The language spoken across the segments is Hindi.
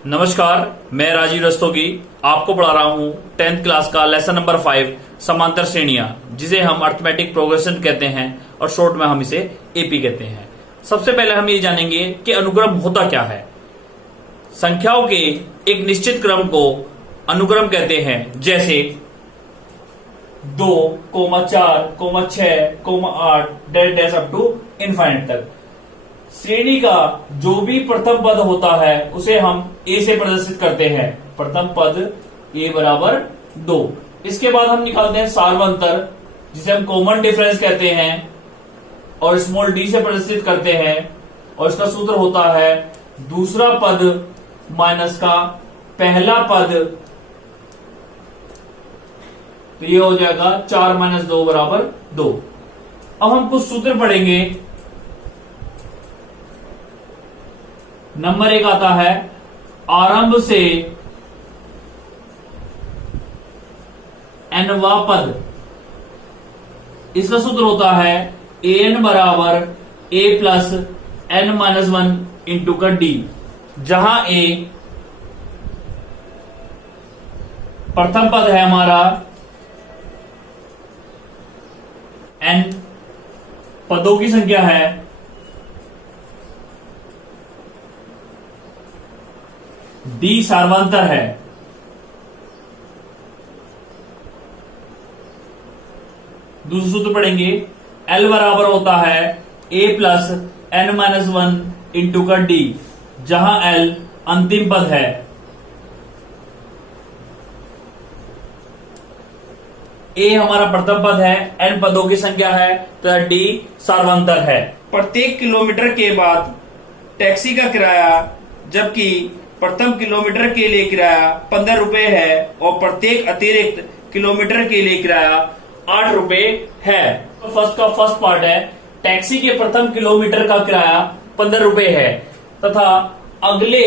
नमस्कार, मैं राजीव रस्तोगी आपको पढ़ा रहा हूँ 10th क्लास का लेसन नंबर 5 समांतर श्रेणियां, जिसे हम अर्थमेटिक प्रोग्रेशन कहते हैं और शॉर्ट में हम इसे एपी कहते हैं। सबसे पहले हम ये जानेंगे कि अनुक्रम होता क्या है। संख्याओं के एक निश्चित क्रम को अनुक्रम कहते हैं, जैसे 2, 4, 6, 8 डैश अप टू इनफाइनाइट तक। श्रेणी का जो भी प्रथम पद होता है उसे हम ए से प्रदर्शित करते हैं। प्रथम पद ए बराबर 2। इसके बाद हम निकालते हैं सार्वंतर, जिसे हम कॉमन डिफरेंस कहते हैं, और स्मॉल डी से प्रदर्शित करते हैं। और इसका सूत्र होता है दूसरा पद माइनस का पहला पद, तो ये हो जाएगा 4 - 2 बराबर 2। अब हम कुछ सूत्र पढ़ेंगे। नंबर 1 आता है आरंभ से nवा पद। इसका सूत्र होता है an बराबर a प्लस n - 1 इंटू का डी, जहां a प्रथम पद है हमारा, n पदों की संख्या है, डी सार्वंतर है। दूसरा सूत्र पढ़ेंगे L बराबर होता है a प्लस n - 1 इंटू का डी, जहां L अंतिम पद है। a हमारा प्रथम पद है, n पदों की संख्या है, तो डी सार्वंतर है। प्रत्येक किलोमीटर के बाद टैक्सी का किराया, जबकि प्रथम किलोमीटर के लिए किराया 15 रुपए है और प्रत्येक अतिरिक्त किलोमीटर के लिए किराया 8 रुपए है। तो फर्स्ट पार्ट है, टैक्सी के प्रथम किलोमीटर का किराया 15 रुपए है तथा अगले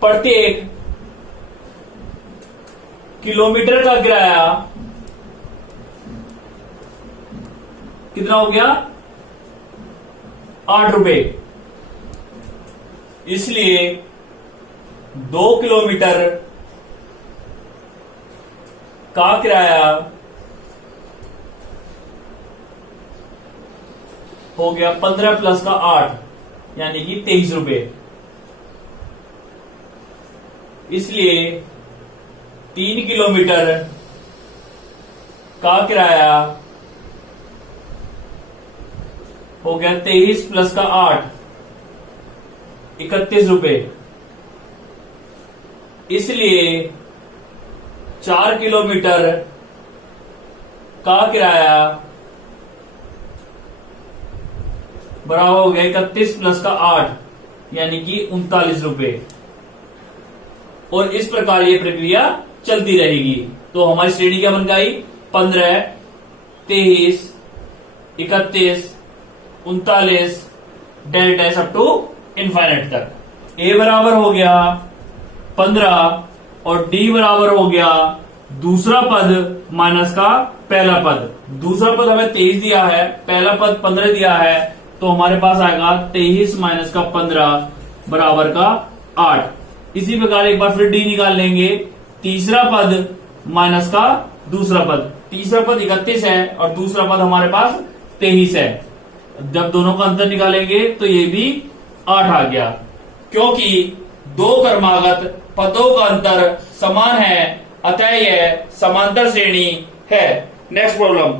प्रत्येक किलोमीटर का किराया कितना हो गया, 8 रुपए। इसलिए 2 किलोमीटर का किराया हो गया 15 प्लस का 8, यानी कि 23 रुपए। इसलिए 3 किलोमीटर का किराया हो गया 23 प्लस का 8, 31 रुपए। इसलिए 4 किलोमीटर का किराया बराबर हो गया 31 प्लस का 8, यानी कि 39 रुपए। और इस प्रकार ये प्रक्रिया चलती रहेगी। तो हमारी श्रेणी क्या बन गई, 15, 23, 31, 39 डैश अप टू इनफाइनाइट तक। a बराबर हो गया 15 और d बराबर हो गया दूसरा पद माइनस का पहला पद। दूसरा पद हमें 23 दिया है, पहला पद 15 दिया है, तो हमारे पास आएगा 23 माइनस का 15 बराबर का 8। इसी प्रकार एक बार फिर d निकाल लेंगे। तीसरा पद माइनस का दूसरा पद, तीसरा पद 31 है और दूसरा पद हमारे पास 23 है। जब दोनों का अंतर निकालेंगे तो ये भी 8 आ गया, क्योंकि 2 क्रमागत पदों का अंतर समान है, अतः यह समांतर श्रेणी है। Next problem,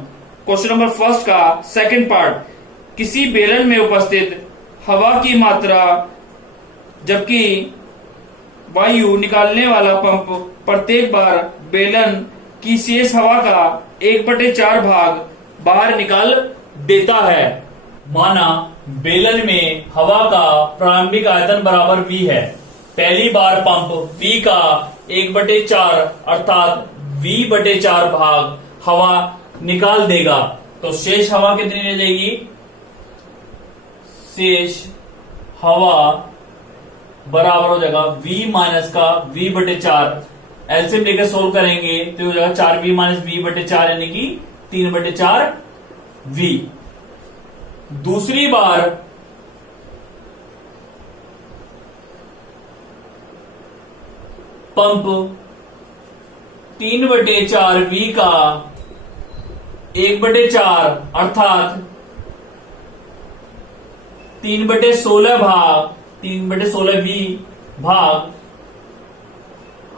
question number first का सेकंड पार्ट। किसी बेलन में उपस्थित हवा की मात्रा, जबकि वायु निकालने वाला पंप प्रत्येक बार बेलन की शेष हवा का 1/4 भाग बाहर निकाल देता है। माना बेलन में हवा का प्रारंभिक आयतन बराबर V है। पहली बार पंप V का 1/4 अर्थात V/4 भाग हवा निकाल देगा, तो शेष हवा कितनी रह जाएगी, शेष हवा बराबर हो जाएगा V माइनस का V/4। एलसीएम लेकर सोल्व करेंगे तो हो जाएगा 4V - V/4, यानी कि 3/4 V। दूसरी बार पंप 3/4 V का 1/4 अर्थात 3/16 भाग 3/16 V भाग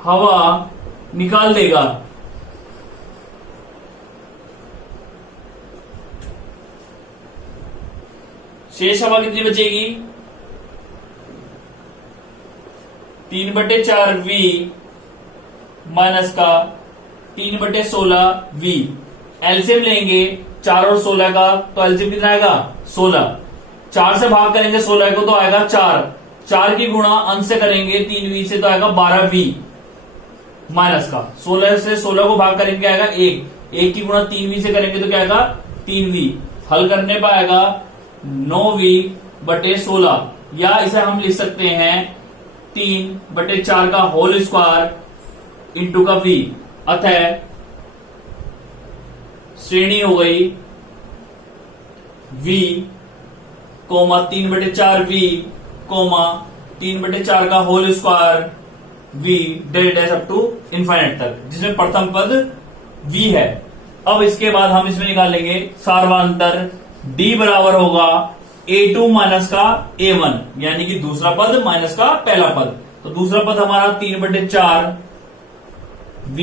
हवा निकाल देगा। शेष हवा कितनी बचेगी? 3/4 V माइनस का 3/16 V। एलसीएम लेंगे 4 और 16 का, तो एलसीएम कितना आएगा? 16। 4 से भाग करेंगे 16 को तो आएगा 4। 4 की गुणा अंश से करेंगे 3V से तो आएगा 12V माइनस का 16 से 16 को भाग करेंगे आएगा 1। 1 की गुणा 3V से करेंगे तो क्या आएगा? 3V। हल करने पर आएगा 9V/16 या इसे हम लिख सकते हैं 3/4 का होल स्क्वायर इंटू का V। अतः श्रेणी हो गई V, 3/4 V, 3/4 का होल स्क्वायर V डेल डैश अप टू इनफाइनाइट तक, जिसमें प्रथम पद V है। अब इसके बाद हम इसमें निकालेंगे सार्वधातुक D बराबर होगा A2 माइनस का A1, यानी कि दूसरा पद माइनस का पहला पद। तो दूसरा पद हमारा 3/4 V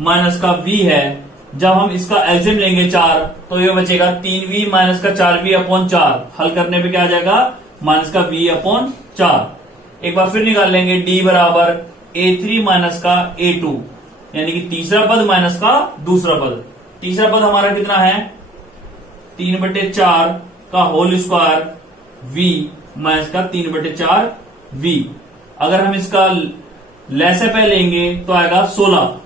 माइनस का V है। जब हम इसका एलसीएम लेंगे 4 तो ये बचेगा 3V माइनस का 4V/4। हल करने पे क्या आ जाएगा? माइनस का V/4। एक बार फिर निकाल लेंगे D बराबर A3 माइनस का A2, यानी कि तीसरा पद माइनस का दूसरा पद। तीसरा पद हमारा कितना है? 3/4 का होल स्क्वायर V माइनस का 3/4 V। अगर हम इसका लैसे लेंगे तो आएगा 16।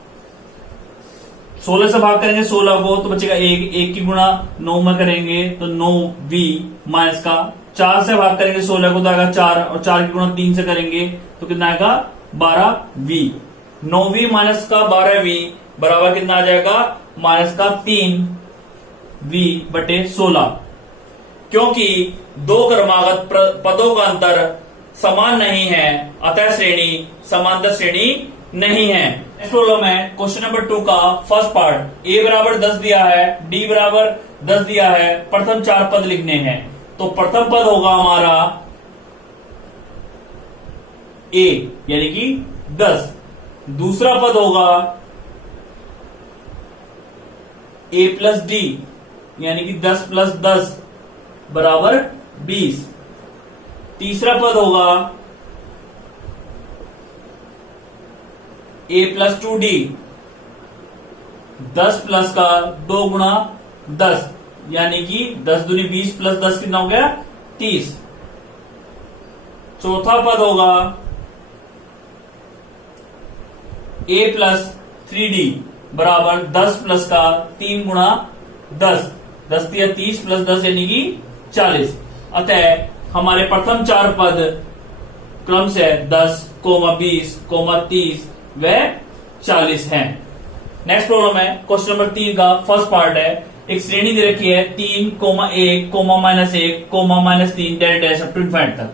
16 से भाग करेंगे 16 को तो बचेगा 1। 1 की गुणा 9 में करेंगे तो 9V माइनस का 4 से भाग करेंगे 16 को तो आएगा 4, और 4 की गुणा 3 से करेंगे तो कितना आएगा? 12V। 9V माइनस का 12V बराबर कितना आ जाएगा? माइनस का 3V/16। क्योंकि दो क्रमागत पदों का अंतर समान नहीं है, अतः श्रेणी समांतर श्रेणी नहीं है। नेक्स्ट प्रॉब्लम है क्वेश्चन नंबर 2 का फर्स्ट पार्ट। A बराबर 10 दिया है, D बराबर 10 दिया है, प्रथम 4 पद लिखने हैं। तो प्रथम पद होगा हमारा A, यानी कि 10। दूसरा पद होगा A प्लस D, यानी कि 10 प्लस 10 बराबर 20। तीसरा पद होगा A प्लस 2D, 10 प्लस का 2 गुणा 10, यानी कि 10 दूनी 20 प्लस 10 कितना हो गया? 30। चौथा पद होगा A प्लस 3D बराबर 10 प्लस का 3 गुणा 10, 10 या 30 प्लस 10 यानी कि 40। अतः हमारे प्रथम 4 पद क्रम से 10, 20, 30 व 40 हैं। नेक्स्ट प्रॉब्लम है क्वेश्चन नंबर 3 का फर्स्ट पार्ट है। एक श्रेणी दे रखी है 3, 1, -1, -3 डेल डैश अप टू इनफाइनाइट तक।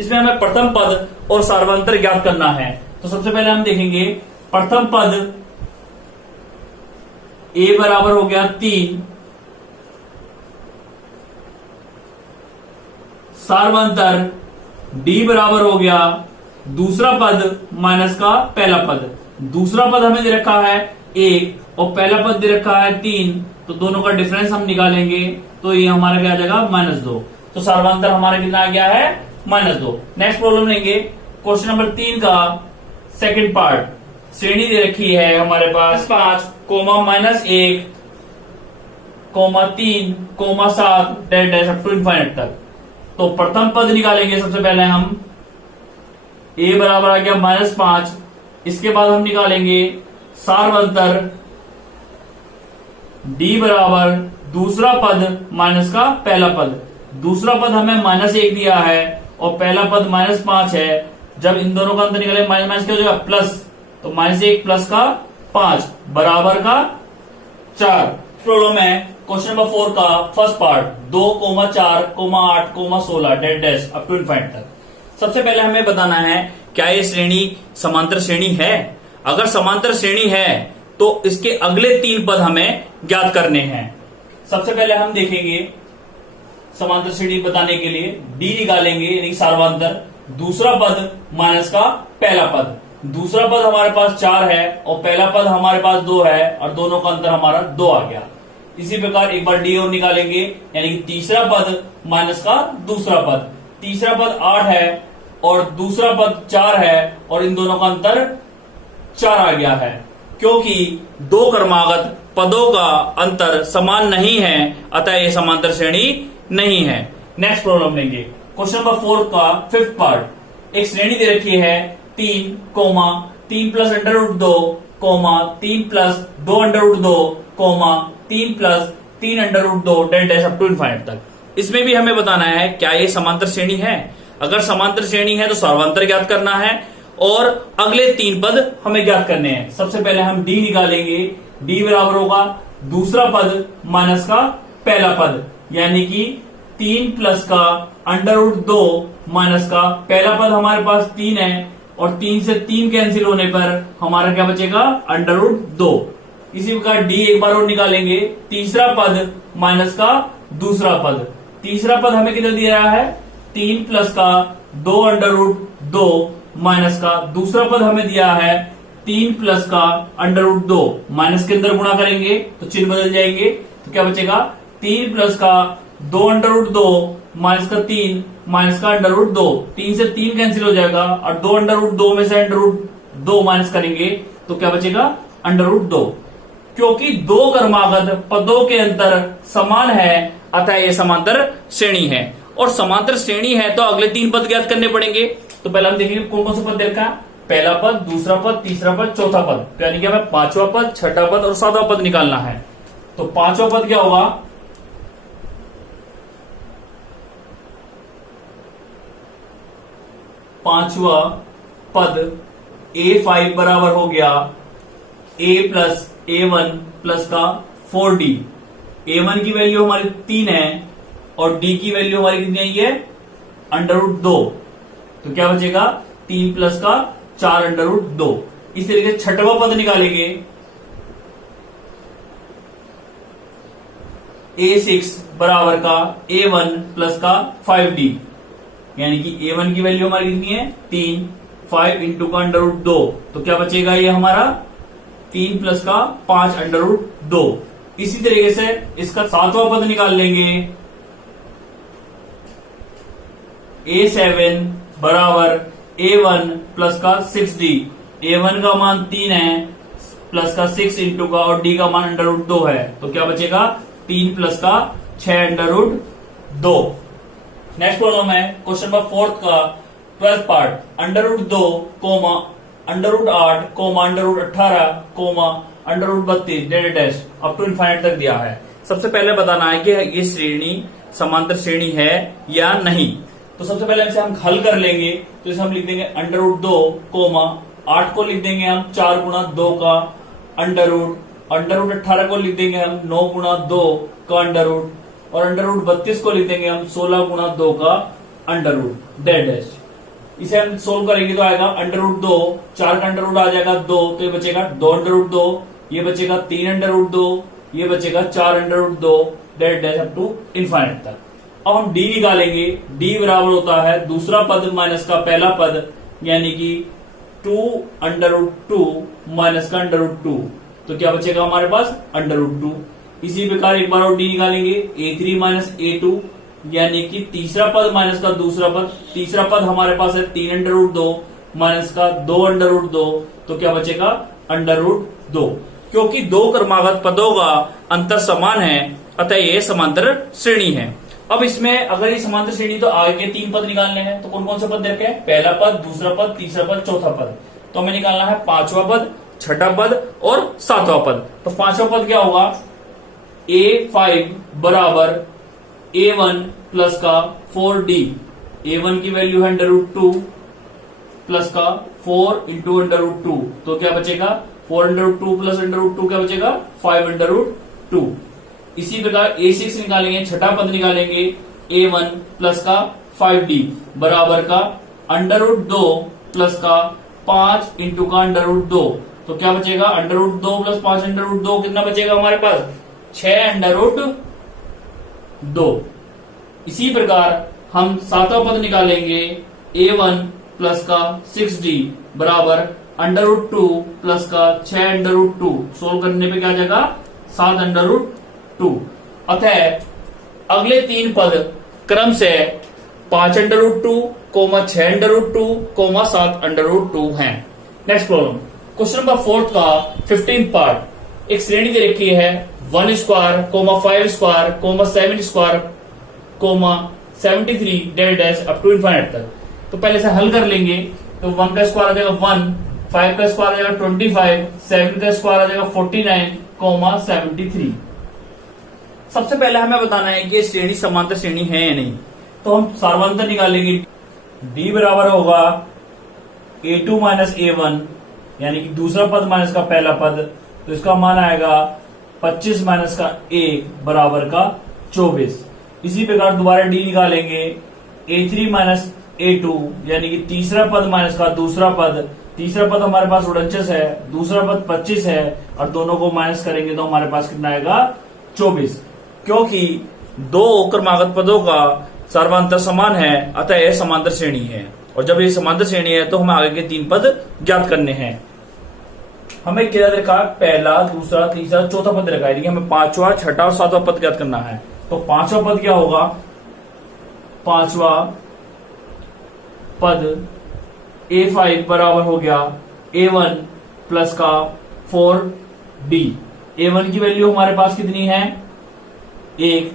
इसमें हमें प्रथम पद और सार्वधातुक ज्ञात करना है। तो सबसे पहले हम देखेंगे प्रथम पद A बराबर हो गया 3, सार्वधातुक D बराबर हो गया दूसरा पद माइनस का पहला पद। दूसरा पद हमें दे रखा है 1 और पहला पद दे रखा है 3, तो दोनों का डिफरेंस हम निकालेंगे तो ये हमारा क्या आ जाएगा? -2। तो सार्वधातुक हमारा कितना आ गया है? -2। नेक्स्ट प्रॉब्लम लेंगे क्वेश्चन नंबर 3 का सेकंड पार्ट। श्रेणी दे रखी है हमारे पास 5, -1, 3, 7 डेल डैश अप टू इनफाइनाइट तक। तो प्रथम पद निकालेंगे सबसे पहले हम। A बराबर आ गया -5। इसके बाद हम निकालेंगे सार्वधातुक D बराबर दूसरा पद माइनस का पहला पद। दूसरा पद हमें -1 दिया है और पहला पद -5 है। जब इन दोनों का अंतर निकाले माइनस क्या हो जाएगा? प्लस। तो -1 प्लस का 5 बराबर का 4। प्रॉब्लम है क्वेश्चन नंबर 4 का फर्स्ट पार्ट। 2, 4, 8, 16 डेल डैश अप टू इनफाइनाइट तक। सबसे पहले हमें बताना है क्या ये श्रेणी समांतर श्रेणी है। अगर समांतर श्रेणी है तो इसके अगले 3 पद हमें ज्ञात करने हैं। सबसे पहले हम देखेंगे समांतर श्रेणी बताने के लिए डी निकालेंगे यानी सार्वंतर, दूसरा पद माइनस का पहला पद। दूसरा पद हमारे पास 4 है और पहला पद हमारे पास 2 है और दोनों का अंतर हमारा 2 आ गया। इसी प्रकार एक बार डी और निकालेंगे यानी कि तीसरा पद माइनस का दूसरा पद। तीसरा पद 8 है और दूसरा पद 4 है और इन दोनों का अंतर 4 आ गया है। क्योंकि दो क्रमागत पदों का अंतर समान नहीं है अतः ये समांतर श्रेणी नहीं है। नेक्स्ट प्रॉब्लम लेंगे क्वेश्चन नंबर 4 का 5th पार्ट। एक श्रेणी दे रखी है 3, 3 plus under root 2, 3 plus 2 under root 2, 3 plus 3 under root 2 dot dash up to infinite तक। इसमें भी हमें बताना है क्या ये समांतर श्रेणी है। अगर समांतर श्रेणी है तो सार्वंतर ज्ञात करना है और अगले 3 पद हमें ज्ञात करने हैं। सबसे पहले हम डी निकालेंगे। डी बराबर होगा दूसरा पद माइनस का पहला पद यानी कि 3 प्लस का अंडर रूट 2 माइनस का पहला पद हमारे पास 3 है और 3 से 3 कैंसिल होने पर हमारा क्या बचेगा अंडर रूट 2। इसी प्रकार डी एक बार और निकालेंगे। तीसरा पद माइनस का दूसरा पद। तीसरा पद हमें कितना दिया रहा है 3 प्लस का 2 अंडर रूट 2 माइनस का दूसरा पद हमें दिया है 3 प्लस का अंडर रूट 2। माइनस के अंदर गुणा करेंगे तो चिन्ह बदल जाएंगे तो क्या बचेगा 3 प्लस का 2 अंडर रूट 2 माइनस का 3 माइनस का अंडर रूट 2। 3 से 3 कैंसिल हो जाएगा और 2 अंडर रूट 2 में से अंडर रूट 2 माइनस करेंगे तो क्या बचेगा अंडर रूट 2। क्योंकि दो क्रमागत पदों के अंतर समान है अतः ये समांतर श्रेणी है। और समांतर श्रेणी है तो अगले 3 पद ज्ञात करने पड़ेंगे। तो पहले हम देखेंगे कौन कौन सा पद देखा है। पहला पद, दूसरा पद, तीसरा पद, चौथा पद यानी कि हमें 5वां पद, 6ठा पद और 7वां पद निकालना है। तो 5वां पद क्या होगा 5वां पद A5 बराबर हो गया A प्लस A1 प्लस का 4D। A1 की वैल्यू हमारी 3 है और D की वैल्यू हमारी कितनी आई है अंडर रूट 2। तो क्या बचेगा 3 प्लस का 4 अंडर रूट 2। इस तरीके से 6वां पद निकालेंगे A6 बराबर का A1 प्लस का 5D यानी कि A1 की वैल्यू हमारी कितनी है 3, 5 इंटू का अंडर रूट 2। तो क्या बचेगा ये हमारा 3 प्लस का 5 अंडर रूट 2। इसी तरीके से इसका 7वां पद निकाल लेंगे A7 बराबर A1 प्लस का 6D। A1 का मान 3 है प्लस का 6 इंटू का और D का मान अंडर रूट 2 है। तो क्या बचेगा 3 प्लस का 6 अंडर रूट 2। नेक्स्ट प्रॉब्लम है क्वेश्चन नंबर 4 का 12th part. Under root 2 comma under root 8 comma under root 18 comma under root 32 डेड डैश अप टू इनफाइनाइट तक दिया है। सबसे पहले बताना है कि ये श्रेणी समांतर श्रेणी है या नहीं। तो सबसे पहले इसे हम हल कर लेंगे। तो इसे हम लिख देंगे अंडर रूट 2 कोमा 8 को लिख देंगे हम 4 गुणा 2 का अंडर रूट 18 को लिख देंगे हम 9 गुणा 2 का अंडर रूट और अंडर रूट 32 को लिख देंगे हम 16 गुणा 2 का अंडर रूट डेड डैश। इसे हम सोल्व करेंगे तो आएगा अंडर रूट 2, 4 का अंडर रूट आ जाएगा 2 तो ये बचेगा 2 अंडर रूट 2, ये बचेगा 3 अंडर रूट 2, ये बचेगा 4 अंडर रूट 2 डेड डैश अप टू इनफाइनाइट तक। अब हम डी निकालेंगे। डी बराबर होता है दूसरा पद माइनस का पहला पद यानी कि 2 अंडर रूट 2 माइनस का अंडर रूट 2। तो क्या बचेगा हमारे पास अंडर रूट 2। इसी प्रकार एक बार और डी निकालेंगे A3 माइनस A2 यानी कि तीसरा पद माइनस का दूसरा पद। तीसरा पद हमारे पास है 3 अंडर रूट 2 माइनस का 2 अंडर रूट 2। तो क्या बचेगा अंडर रूट 2। क्योंकि दो क्रमागत पदों का अंतर समान है अतः ये समांतर श्रेणी है। अब इसमें अगर ये समांतर श्रेणी तो आगे के 3 पद निकालने हैं। तो कौन कौन से पद देखे हैं पहला पद, दूसरा पद, तीसरा पद, चौथा पद। तो हमें निकालना है 5वां पद, 6ठा पद और 7वां पद। तो 5वां पद क्या होगा A5 बराबर A1 प्लस का 4D। A1 की वैल्यू है अंडर रूट 2 प्लस का 4 इंटू अंडर रूट 2। तो क्या बचेगा 4 under root 2 plus under root 2 क्या बचेगा 5 अंडर रूट 2। इसी प्रकार A6 निकालेंगे, 6ठा पद निकालेंगे A1 प्लस का 5D बराबर का अंडर रूट 2 प्लस का 5 इंटू का अंडर रूट 2। तो क्या बचेगा, under root 2 plus 5 under root 2 कितना बचेगा हमारे पास, 6 अंडर रूट 2। इसी प्रकार हम सातवां पद निकालेंगे, a1 प्लस का 6d बराबर अंडर रूट 2 प्लस का 6 अंडर रूट 2। सोल्व करने पे क्या जाएगा, 7 अंडर रूट 2। अतः अगले तीन पद क्रम से 5 under root 2, 6 under root 2, 7 under root 2 है। नेक्स्ट प्रॉब्लम, क्वेश्चन नंबर 4 का 15 पार्ट। एक श्रेणी दे रखी है 1 स्क्वायर, 5 स्क्वायर, 7 स्क्वायर, 73 डेड डैश अप टू इनफाइनाइट तक। तो पहले से हल कर लेंगे। तो 1 का स्क्वायर आ जाएगा 1, 5 का स्क्वायर आ जाएगा 25, 7 का स्क्वायर आ जाएगा 49, 73। सबसे पहले हमें बताना है कि ये श्रेणी समांतर श्रेणी है या नहीं। तो हम सार्वंतर निकालेंगे, d बराबर होगा a2 माइनस a1, यानी कि दूसरा पद माइनस का पहला पद। तो इसका मान आएगा 25 माइनस का 1 बराबर का 24। इसी प्रकार दोबारा d निकालेंगे, a3 माइनस a2, यानी कि तीसरा पद माइनस का दूसरा पद। तीसरा पद हमारे पास 49 है, दूसरा पद 25 है, और दोनों को माइनस करेंगे तो हमारे पास कितना आएगा, 24। क्योंकि दो क्रमागत पदों का सर्वांतर समान है, अतः यह समांतर श्रेणी है। और जब ये समांतर श्रेणी है तो हमें आगे के तीन पद ज्ञात करने हैं। हमें क्या रखा, पहला, दूसरा, तीसरा, चौथा पद रखा है, हमें पांचवा, छठा और सातवां पद ज्ञात करना है। तो पांचवा पद क्या होगा, पांचवा पद a5 बराबर हो गया a1 प्लस का 4d। a1 की वैल्यू हमारे पास कितनी है, 1,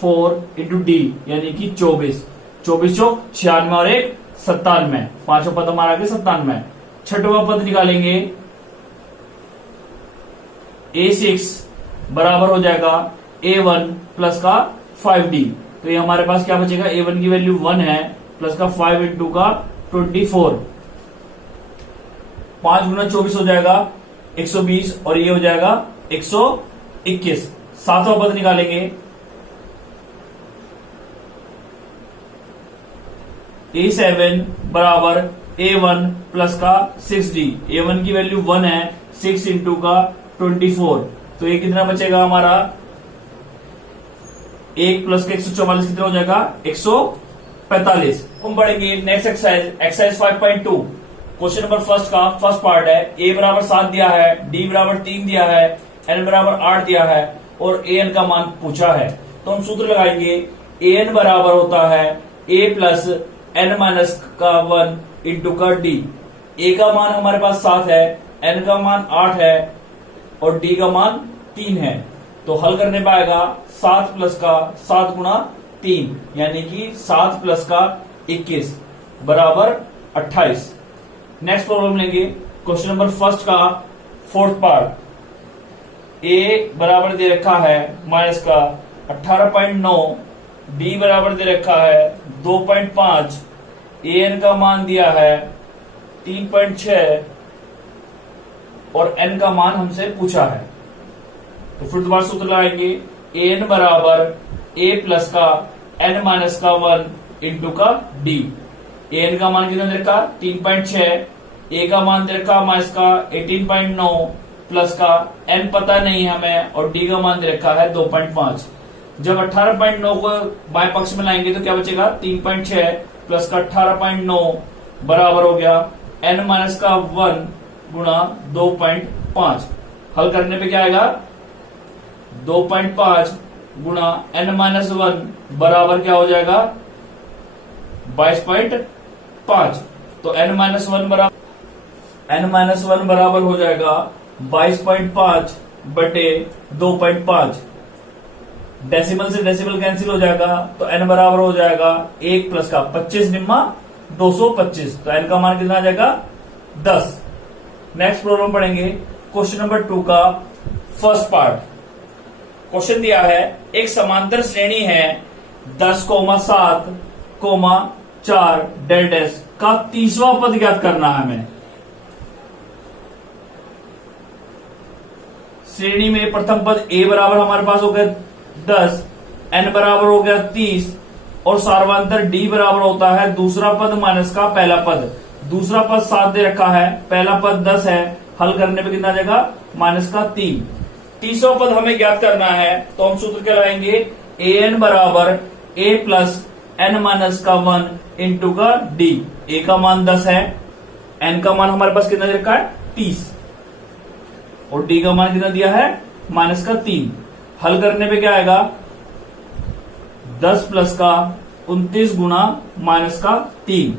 4 इंटू डी यानी कि 24, 24 चौक 96 और 1 97। पांचवा पद हमारा आगे 97। छठवां पद निकालेंगे, a6 बराबर हो जाएगा a1 प्लस का 5d। तो ये हमारे पास क्या बचेगा, a1 की वैल्यू 1 है, प्लस का 5 इंटू का 24, 5 गुना 24 हो जाएगा 120, और ये हो जाएगा 121। सातवां पद निकालेंगे, a7 बराबर a1 प्लस का 6d। a1 की वैल्यू 1 है, 6 इंटू का 24। तो ये कितना बचेगा हमारा, 1 प्लस का 144 कितना हो जाएगा, 145। हम बढ़ेंगे next exercise, exercise 5.2। Question number first का फर्स्ट पार्ट है। a बराबर 7 दिया है, d बराबर 3 दिया है, n बराबर 8 दिया है, और an का मान पूछा है। तो हम सूत्र लगाएंगे, an बराबर होता है a प्लस n माइनस का 1 इंटू का d। a का मान हमारे पास 7 है, n का मान 8 है, और d का मान 3 है। तो हल करने पे आएगा 7 प्लस का 7 गुना 3, यानी कि 7 प्लस का 21 बराबर 28। नेक्स्ट प्रॉब्लम लेंगे, क्वेश्चन नंबर फर्स्ट का फोर्थ पार्ट। a बराबर दे रखा है माइनस का 18.9, b बराबर दे रखा है 2.5, an का मान दिया है 3.6, और n का मान हमसे पूछा है। तो फिर दोबारा सूत्र लगाएंगे, an बराबर a प्लस का n माइनस का 1 इंटू का d। an का मान कितना दे रखा, 3.6, a का मान दे रखा माइनस का 18.9, प्लस का n पता नहीं हमें, और d का मान दे रखा है 2.5। जब 18.9 को बाएं पक्ष में लाएंगे तो क्या बचेगा, 3.6 प्लस का 18.9 बराबर हो गया n माइनस का 1 गुणा 2.5। हल करने पे क्या आएगा, 2.5 गुणा n माइनस 1 बराबर क्या हो जाएगा, 22.5। तो n माइनस 1 बराबर हो जाएगा 22.5 बटे 2.5। डेसिमल से डेसिमल कैंसिल हो जाएगा, तो n बराबर हो जाएगा 1 प्लस का 25 निम्मा 225। तो n का मान कितना आ जाएगा, 10। नेक्स्ट प्रॉब्लम पढ़ेंगे, क्वेश्चन नंबर 2 का फर्स्ट पार्ट। क्वेश्चन दिया है, एक समांतर श्रेणी है 10,7, 4 डेल डैश का तीसरा पद ज्ञात करना है हमें। श्रेणी में प्रथम पद a बराबर हमारे पास हो गया 10, n बराबर हो गया 30, और सार्वंतर d बराबर होता है दूसरा पद माइनस का पहला पद। दूसरा पद 7 दे रखा है, पहला पद 10 है, हल करने पे कितना आ जाएगा माइनस का 3। तीसरा पद हमें ज्ञात करना है तो हम सूत्र क्या लगाएंगे an बराबर a प्लस n माइनस का 1 इंटू का d। a का मान 10 है, n का मान हमारे पास कितना दे रखा है 30 और d का मान कितना दिया है माइनस का 3। हल करने पे क्या आएगा 10 प्लस का 29 गुना माइनस का 3।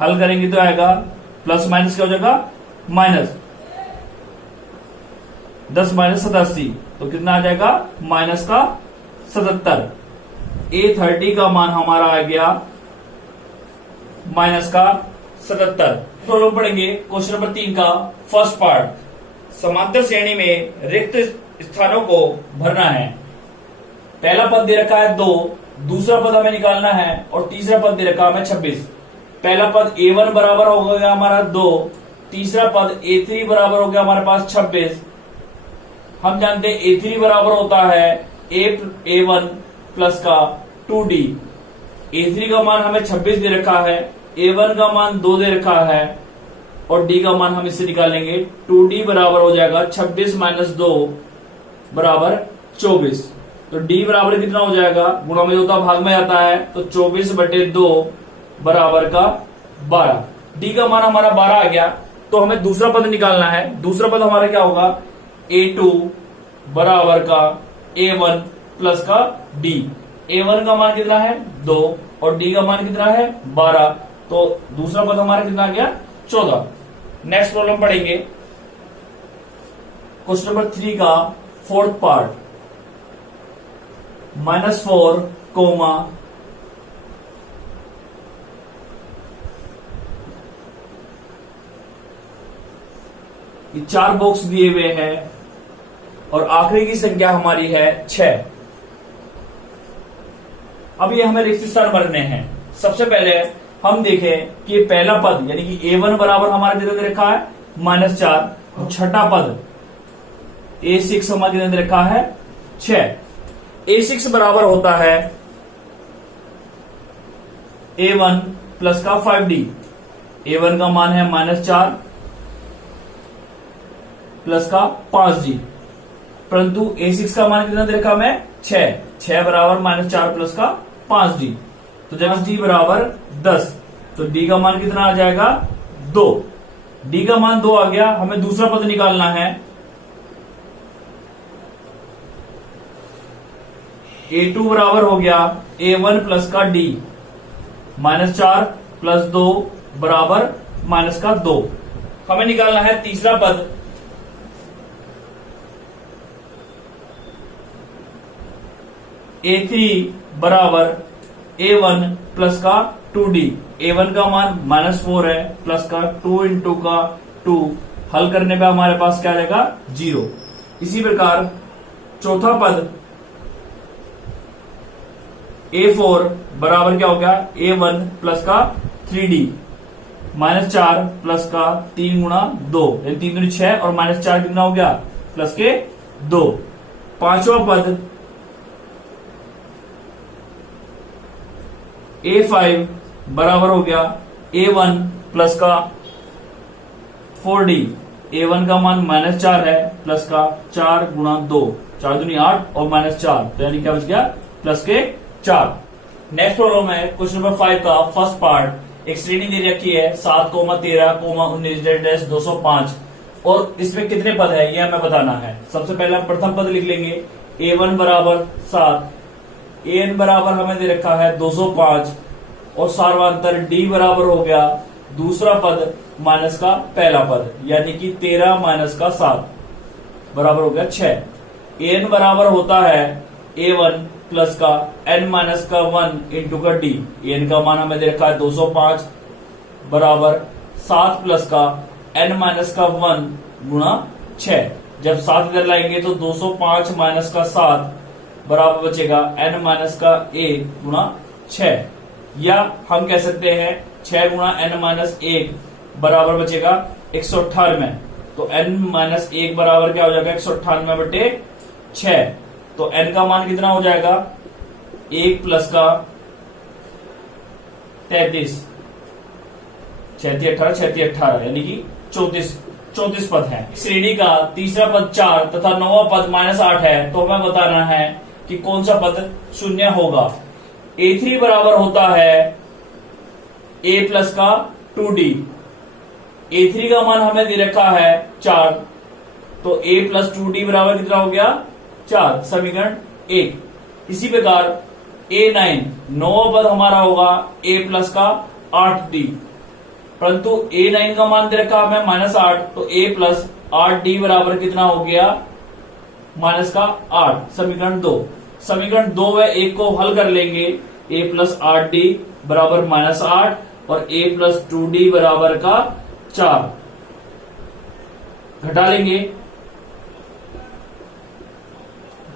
हल करेंगे तो आएगा प्लस माइनस क्या हो जाएगा माइनस 10 माइनस 87 तो कितना आ जाएगा माइनस का 77। A30 का मान हमारा आ गया माइनस का 77। तो लोग पढ़ेंगे क्वेश्चन नंबर 3 का फर्स्ट पार्ट। समांतर श्रेणी में रिक्त स्थानों को भरना है। पहला पद दे रखा है 2, दूसरा पद हमें निकालना है और तीसरा पद दे रखा है हमें 26। पहला पद A1 बराबर हो गया हमारा 2, तीसरा पद A3 बराबर हो गया हमारे पास 26। हम जानते हैं A3 बराबर होता है A1 प्लस का 2D। A3 का मान हमें 26 दे रखा है, A1 का मान 2 दे रखा है और D का मान हम इससे निकालेंगे 2D बराबर हो जाएगा 26 माइनस 2 बराबर 24। तो D बराबर कितना हो जाएगा गुणा में होता भाग में आता है तो 24/2 बराबर का 12। D का मान हमारा 12 आ गया तो हमें दूसरा पद निकालना है। दूसरा पद हमारा क्या होगा A2 बराबर का A1 प्लस का D। A1 का मान कितना है 2 और D का मान कितना है 12 तो दूसरा पद हमारा कितना आ गया 14। नेक्स्ट प्रॉब्लम पढ़ेंगे क्वेश्चन नंबर 3 का फोर्थ पार्ट। -4 कोमा ये 4 बॉक्स दिए हुए हैं और आखिरी की संख्या हमारी है 6। अब ये हमें रिक्त स्थान भरने हैं। सबसे पहले हम देखें कि पहला पद यानी कि A1 बराबर हमारा कितना दे रखा है -4 और छठा पद A6 हमारा कितना दे रखा है 6। A6 बराबर होता है A1 प्लस का 5D। A1 का मान है -4 प्लस का 5D, परंतु A6 का मान कितना दे रखा मैं 6 बराबर -4 प्लस का 5D तो जब D बराबर 10 तो D का मान कितना आ जाएगा 2। D का मान 2 आ गया, हमें दूसरा पद निकालना है। A2 बराबर हो गया A1 प्लस का D, -4 प्लस 2 बराबर माइनस का 2। हमें निकालना है तीसरा पद A3 बराबर A1 प्लस का 2D। A1 का मान -4 है प्लस का 2 इंटू का 2। हल करने पे हमारे पास क्या आ जाएगा 0। इसी प्रकार चौथा पद A4 बराबर क्या हो गया A1 प्लस का 3D, -4 प्लस का 3 गुणा 2 यानी 3 दूनी 6 और -4 कितना हो गया प्लस के 2। पांचवा पद A5 बराबर हो गया A1 प्लस का 4D। A1 का मान -4 है प्लस का 4 गुणा 2, 4 दूनी 8 और -4 तो यानी क्या बच गया प्लस के 4। नेक्स्ट प्रॉब्लम है क्वेश्चन नंबर 5 का फर्स्ट पार्ट। एक श्रेणी दे रखी है 7, 13, 19 205 और इसमें कितने पद है यह हमें बताना है। सबसे पहले हम प्रथम पद लिख लेंगे A1 बराबर 7, an बराबर हमें दे रखा है 205 और सार्वंतर D बराबर हो गया दूसरा पद माइनस का पहला पद यानी कि 13 माइनस का 7 बराबर हो गया 6। an बराबर होता है A1 प्लस का n माइनस का 1 इंटू का D। an का मान हमें दे रखा है 205 बराबर 7 प्लस का n माइनस का 1 गुणा 6। जब 7 इधर लाएंगे तो 205 माइनस का 7 बराबर बचेगा n माइनस का 1 गुणा 6, या हम कह सकते हैं 6 गुणा n माइनस 1 बराबर बचेगा 198। तो n माइनस 1 बराबर क्या हो जाएगा 198/6। तो n का मान कितना हो जाएगा 1 प्लस का 33, 36 18 यानी कि 34 34 पद है। श्रेणी का तीसरा पद 4 तथा 9वां पद -8 है, तो हमें बताना है कि कौन सा पद शून्य होगा। A3 बराबर होता है A प्लस का 2D। A3 का मान हमें दे रखा है 4, तो A प्लस 2D बराबर कितना हो गया 4, समीकरण 1। इसी प्रकार A9 9वां पद हमारा होगा A प्लस का 8D, परंतु A9 का मान दे रखा हमें -8, तो A प्लस 8D बराबर कितना हो गया -8, समीकरण 2। समीकरण 2 व 1 को हल कर लेंगे। A प्लस 8D बराबर -8 और A प्लस 2D बराबर का 4 घटा लेंगे,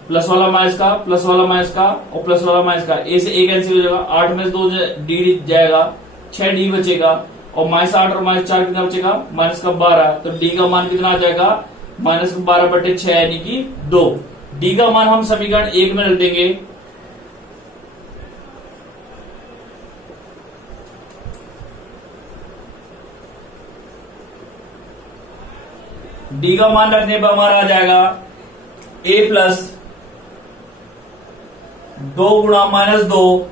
प्लस वाला माइनस का, प्लस वाला माइनस का और प्लस वाला माइनस का। ए से ए कैंसिल हो जाएगा, 8 में से 2 डी जाएगा, 6D बचेगा और -8 और -4 कितना बचेगा -12। तो डी का मान कितना आ जाएगा -12/6 यानी कि 2। डी का मान हम समीकरण 1 में रख देंगे। डी का मान रखने पर हमारा आ जाएगा A प्लस 2 गुणा -2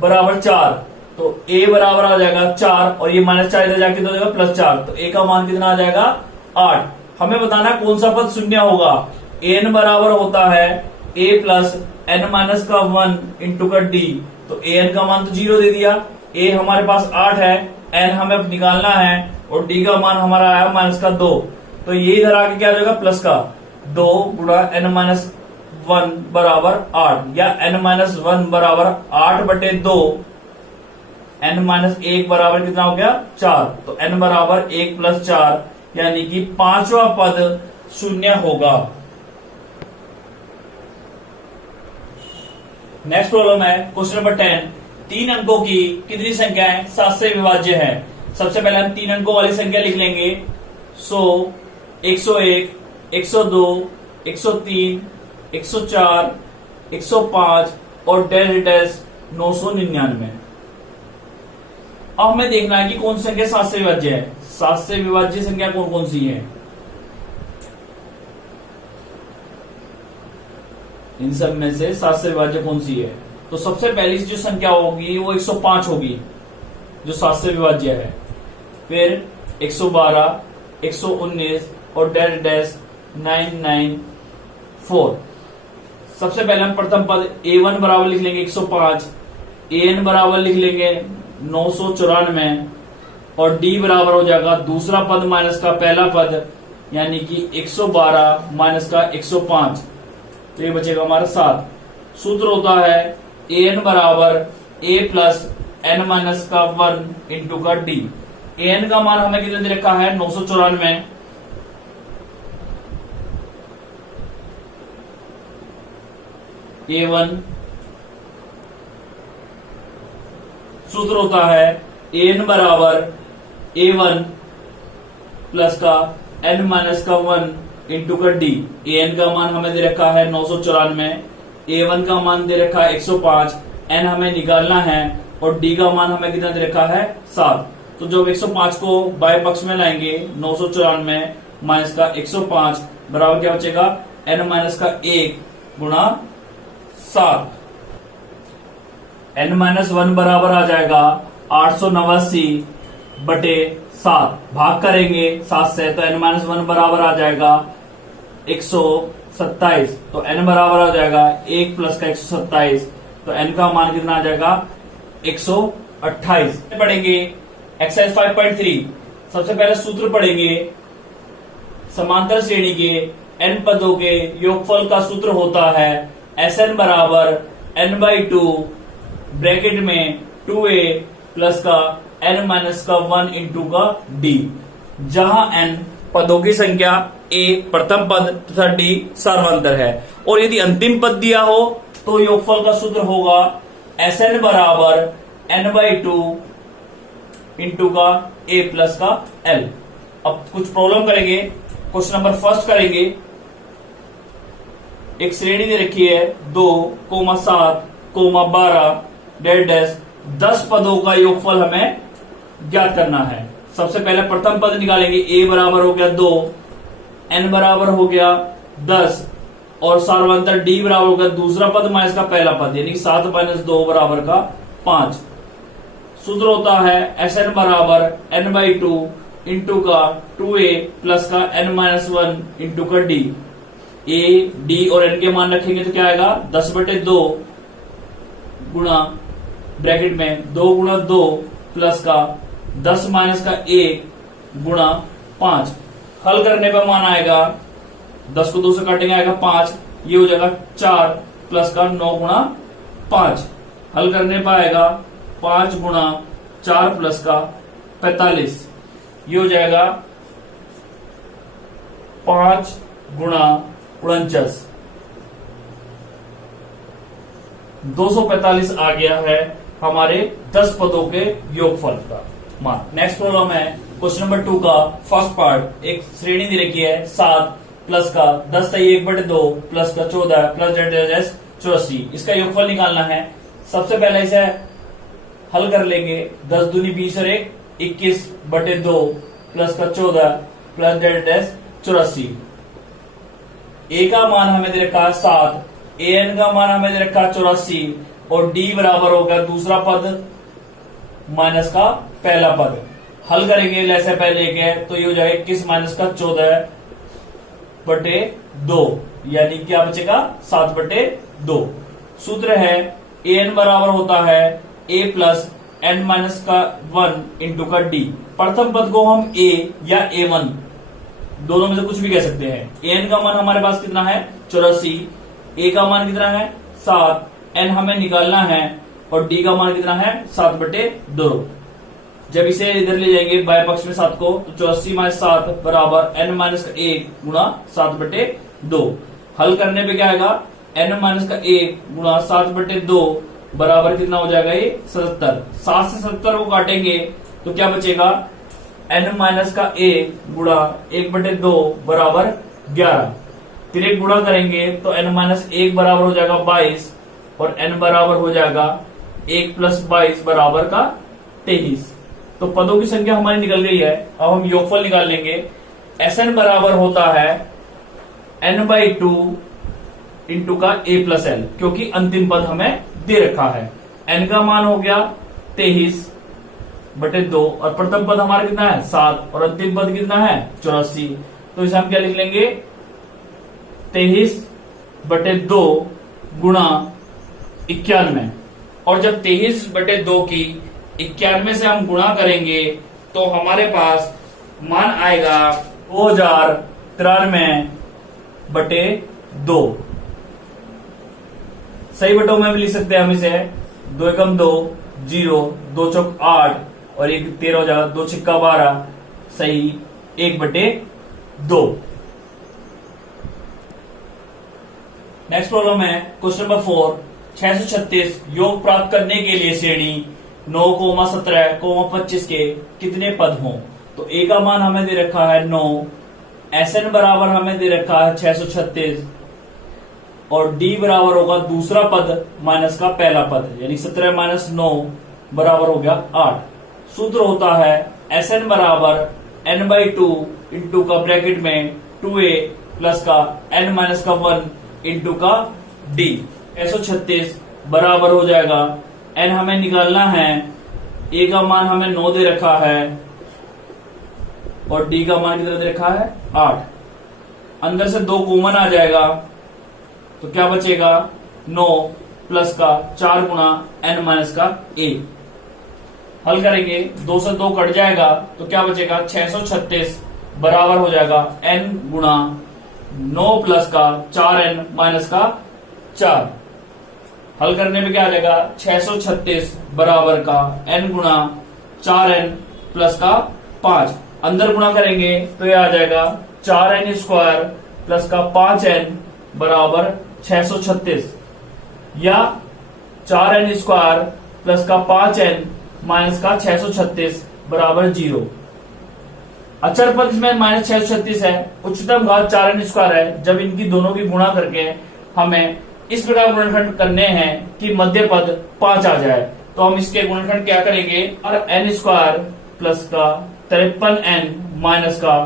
बराबर 4, तो A बराबर आ जाएगा 4 और ये -4 इधर जाके तो हो जाएगा +4, तो A का मान कितना आ जाएगा 8। हमें बताना कौन सा पद शून्य होगा। n बराबर होता है A प्लस n-1 इंटू का D, तो an का मान तो 0 दे दिया, A हमारे पास 8 है, n हमें अब निकालना है और D का मान हमारा आया -2, तो ये इधर आके क्या हो जाएगा प्लस का 2 गुणा n-1 बराबर 8 या n-1 बराबर 8/2, n-1 बराबर कितना हो गया 4, तो n बराबर 1 + 4 यानी कि 5वां पद शून्य होगा। नेक्स्ट प्रॉब्लम है क्वेश्चन नंबर 10। 3 अंकों की कितनी संख्याएं 7 से विभाज्य है। सबसे पहले हम 3 अंकों वाली संख्या लिख लेंगे 100, 101, 102, 103, 104, 105 और डैश 999। अब हमें देखना है कि कौन सी संख्या 7 से विभाज्य है। 7 से विभाज्य संख्या कौन कौन सी है, इन सब में से 7 से विभाज्य कौन सी है। तो सबसे पहली जो संख्या होगी वो 105 होगी जो 7 से विभाज्य है। फिर 112, 119 और डैश 994। सबसे पहले हम प्रथम पद A1 बराबर लिख लेंगे 105, AN बराबर लिख लेंगे 994 और D बराबर हो जाएगा दूसरा पद माइनस का पहला पद यानी कि 112 माइनस का 105, तो ये बचेगा हमारा 7। सूत्र होता है AN बराबर A प्लस n-1 इंटू का D। AN का मान हमें कितने दे रखा है 994, A1 सूत्र होता है AN बराबर A1 प्लस का n-1 इंटू का D। AN का मान हमें दे रखा है 994, A1 का मान दे रखा है 105, n हमें निकालना है और D का मान हमें कितना दे रखा है 7। तो जब 105 को बाएं पक्ष में लाएंगे 994 माइनस का 105 बराबर क्या बचेगा n-1 गुणा 7। n-1 बराबर आ जाएगा 889/7। भाग करेंगे 7 से तो n-1 बराबर आ जाएगा 127, तो n बराबर आ जाएगा 1 प्लस का 127, तो n का मान कितना आ जाएगा 128। पढ़ेंगे एक्सरसाइज 5.3। सबसे पहले सूत्र पढ़ेंगे समांतर श्रेणी के n पदों के योगफल का सूत्र होता है Sn बराबर n/2 ब्रैकेट में 2a प्लस का n-1 इंटू का d, जहां n पदों की संख्या a प्रथम पद तथा d सार्वंतर है और यदि अंतिम पद दिया हो तो योगफल का सूत्र होगा Sn बराबर n/2 इंटू का a प्लस का l। अब कुछ प्रॉब्लम करेंगे। क्वेश्चन नंबर फर्स्ट करेंगे। एक श्रेणी दे रखी है 2, 7, 12 डैश 10 पदों का योगफल हमें ज्ञात करना है। सबसे पहले प्रथम पद निकालेंगे, a बराबर हो गया 2, n बराबर हो गया 10 और सार्वंतर d बराबर हो गया दूसरा पद माइनस का पहला पद, यानी 7 - 2 बराबर का 5। सूत्र होता है Sn बराबर n/2 इंटू का 2a प्लस का n-1 इंटू का d। a, d और n के मान रखेंगे तो क्या आएगा 10/2 गुणा ब्रैकेट में 2 गुणा 2 प्लस का 10 माइनस का 1 गुणा 5। हल करने पर मान आएगा 10 को 2 से काटेंगे आएगा 5, ये हो जाएगा 4 प्लस का 9 गुणा 5। हल करने पर आएगा 5 गुणा 4 प्लस का 45, ये हो जाएगा 5 गुणा 49, 245 आ गया है हमारे 10 पदों के योगफल का मान। नेक्स्ट प्रॉब्लम है क्वेश्चन नंबर 2 का फर्स्ट पार्ट। एक श्रेणी दी रखी है 7 प्लस का 10 से 1/2 प्लस का 14 प्लस 84, इसका योगफल निकालना है। सबसे पहले इसे हल कर लेंगे, 10 दूनी 20 और 1 21/2 प्लस का 14 प्लस 84। ए का मान हमें दे रखा है 7, an का मान हमें दे रखा है 84 और d बराबर होगा दूसरा पद माइनस का पहला पद। हल करेंगे जैसे पहले के तो ये हो जाएगा 21 माइनस का 14/2, यानी क्या बचेगा 7/2। सूत्र है an बराबर होता है a प्लस n-1 इंटू का d। प्रथम पद को हम a या a1 दोनों में से कुछ भी कह सकते हैं। an का मान हमारे पास कितना है 84, a का मान कितना है 7, n हमें निकालना है और d का मान कितना है 7/2। जब इसे इधर ले जाएंगे बाएं पक्ष में 7 को तो 84 - 7 बराबर n-1 गुणा 7/2। हल करने पे क्या आएगा n-1 गुणा 7/2 बराबर कितना हो जाएगा ये 77। 7 से 70 को काटेंगे तो क्या बचेगा n-1 गुणा 1/2 बराबर 11। फिर एक गुणा करेंगे तो n-1 बराबर हो जाएगा 22 और n बराबर हो जाएगा 1 + 22 बराबर का 23। तो पदों की संख्या हमारी निकल गई है। अब हम योगफल निकाल लेंगे। Sn बराबर होता है n/2 इंटू का a + l, क्योंकि अंतिम पद हमें दे रखा है। n का मान हो गया 23/2 और प्रथम पद हमारा कितना है 7 और अंतिम पद कितना है 84। तो इसे हम क्या लिख लेंगे 23/2 गुणा 91। और जब 23/2 की 91 से हम गुणा करेंगे तो हमारे पास मान आएगा 2093/2। सही बटों में भी लिख सकते हैं हम इसे 2 एकम 2 0, 2 चौक 8 और 1 13 हो जाएगा, 2 छिक्का 12 सही 1/2। नेक्स्ट प्रॉब्लम है क्वेश्चन नंबर 4। 636 योग प्राप्त करने के लिए श्रेणी 9, 17, 25 के कितने पद हों। तो a का मान हमें दे रखा है 9, Sn बराबर हमें दे रखा है 636 और d बराबर होगा दूसरा पद माइनस का पहला पद, यानी 17 - 9 बराबर हो गया 8। सूत्र होता है Sn बराबर n/2 इंटू का ब्रैकेट में 2a प्लस का n-1 इंटू का d। 636 बराबर हो जाएगा, n हमें निकालना है, a का मान हमें 9 दे रखा है और d का मान कितना दे रखा है 8। अंदर से 2 कॉमन आ जाएगा तो क्या बचेगा 9 प्लस का 4 गुणा n-a। हल करेंगे 2 से 2 कट जाएगा तो क्या बचेगा 636 बराबर हो जाएगा n गुणा 9 प्लस का 4n-4। हल करने में क्या आ जाएगा 636 बराबर का n गुणा 4n प्लस का 5। अंदर गुणा करेंगे तो ये आ जाएगा 4n² प्लस का 5n बराबर 636 या 4n² प्लस का 5n माइनस का 636 बराबर 0। अचर पद में -636 है, उच्चतम घात 4n² है। जब इनकी दोनों की गुणा करके हमें इस प्रकार गुणनखंड करने हैं कि मध्य पद 5 आ जाए तो हम इसके गुणनखंड क्या करेंगे और n² प्लस का 53n माइनस का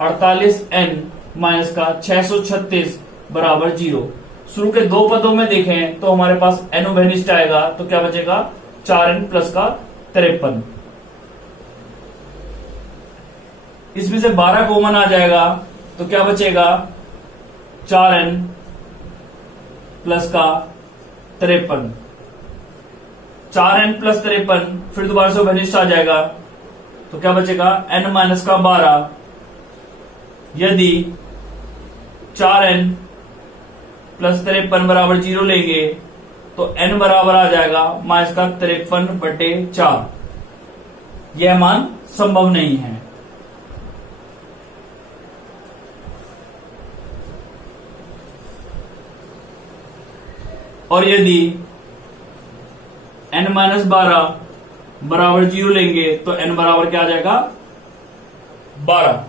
48n माइनस का 636 बराबर 0। शुरू के दो पदों में देखें तो हमारे पास n ओवेनिस्ट आएगा, तो क्या बचेगा 4n प्लस का 53। इसमें से 12 कॉमन आ जाएगा, तो क्या बचेगा 4n प्लस का 53। 4n प्लस 53 फिर दोबारा से ओवेनिस्ट आ जाएगा, तो क्या बचेगा n माइनस का 12। यदि 4n प्लस 53 बराबर 0 लेंगे तो n बराबर आ जाएगा माइनस का 53/4। यह मान संभव नहीं है। और यदि n माइनस 12 बराबर 0 लेंगे तो n बराबर क्या आ जाएगा 12।